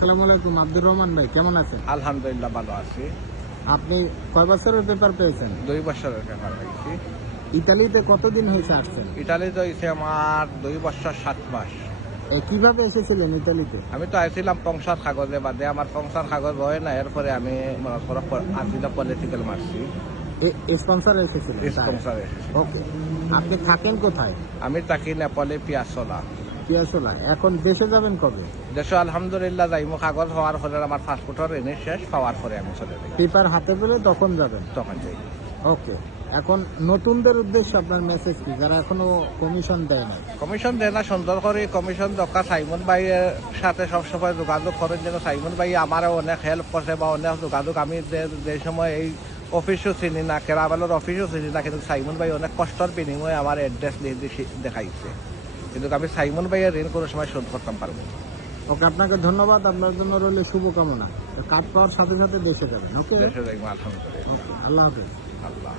আসসালামু আলাইকুম, আব্দুর রহমান ভাই কেমন আছেন? আলহামদুলিল্লাহ ভালো আছি। আপনি কয় বছরের পেপার পেয়েছেন? 2 বছরের পেপার পাইছি। ইতালিতে কতদিন হয়েছে আসছেন? ইটালিতে হইছে আমার 2 বছর 7 মাস। কিভাবে এসেছিলেন ইতালিতে? আমি তো আইছিলাম পংসার কাগজে, বাদে আমার পংসার কাগজ হয় না, এরপরে আমি মনে করো আসিলাম পলিটিক্যাল মারছি স্পন্সর এসেছিলেন? স্পন্সারে। ওকে, আপনি থাকেন কোথায়? আমি থাকি নেপালে পিয়াসলা। পিয়াসোলা। এখন দেশে যাবেন কবে? দেশে আলহামদুলিল্লাহ যাইমু, কাগজ হওয়ার পরে আমার পাসপোর্টের এনে শেষ পাওয়ার পরে আমি চলে যাই, পেপার হাতে পেলে তখন যাবেন? তখন যাই। ওকে, এখন নতুনদের উদ্দেশ্যে আপনার মেসেজ কি, যারা এখনো কমিশন দেয় না? কমিশন দেয় না, সুন্দর করে কমিশন দরকার। সাইমন ভাইয়ের সাথে সবসময় যোগাযোগ করেন, যেন সাইমন ভাই আমারও অনেক হেল্প করছে বা অনেক যোগাযোগ। আমি যে সময় এই অফিসও চিনি না, কেরাবালের অফিসও চিনি না, কিন্তু সাইমন ভাই অনেক কষ্টর বিনিময়ে আমার অ্যাড্রেস দেখাইছে, কিন্তু আমি সাইমন ভাইয়ের ঋণ কোনো সময় শোধ করতাম পারবো না। ওকে, আপনাকে ধন্যবাদ। আপনার জন্য রইলে শুভকামনা। কাজ পাওয়ার সাথে সাথে দেশে যাবেন। ওকে, দেশে যাইবো আলহামদুলিল্লাহ। ওকে, আল্লাহ হাফেজ। আল্লাহ।